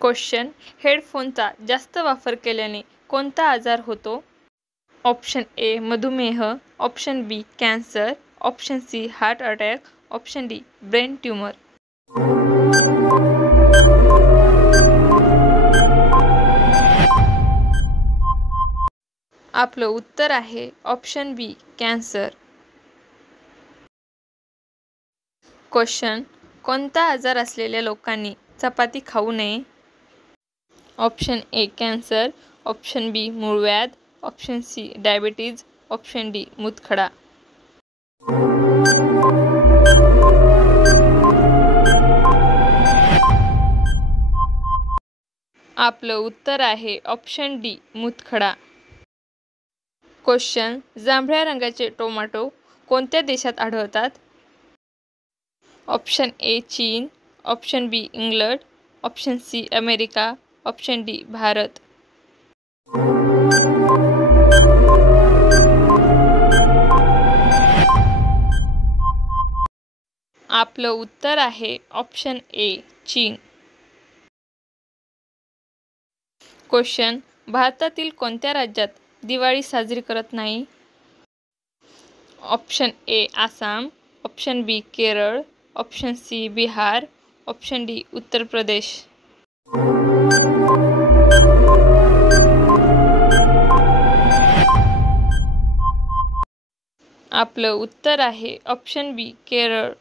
Question हेडफोनचा जास्त वापर केल्याने कोणता आजार होतो? ऑप्शन ए मधुमेह, option B cancer, option C heart attack, option D brain tumour. आपलं उत्तर आहे ऑप्शन बी कॅन्सर. क्वेश्चन कोणता आजार असलेल्या लोकांनी चपाती खाऊ नये? Option A cancer, option B मूळव्याध, option C diabetes, option D मूतखडा. आपलं उत्तर आहे ऑप्शन डी मूतखडा. क्वेश्चन जांभळ्या रंगाचे टोमॅटो कोणत्या देशात आढळतात? ऑप्शन ए चीन, option B England, option C America, option D Bharat. आपलं उत्तर आहे ऑप्शन ए चीन. क्वेश्चन भारतातील कोणत्या राज्यात दिवाळी साजरी करत नाही? Option A Assam, option B Kerala, option C Bihar, option D Uttar Pradesh. आपलं उत्तर आहे ऑप्शन बी केरळ.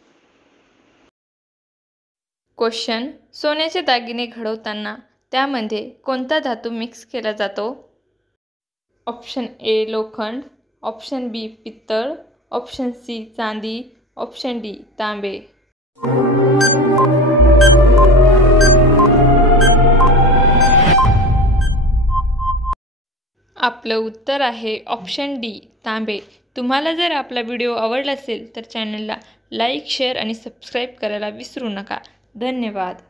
क्वेश्चन सोन्याचे दागिने घडवताना त्यामध्ये कोणता धातू मिक्स केला जातो? ऑप्शन ए लोखंड, ऑप्शन बी पित्तळ, ऑप्शन सी चांदी, ऑप्शन डी तांबे. आपलं उत्तर आहे ऑप्शन डी तांबे. तुम्हाला जर आपला व्हिडिओ आवडला असेल तर चॅनलला लाईक, शेअर आणि सबस्क्राईब करायला विसरू नका. धन्यवाद.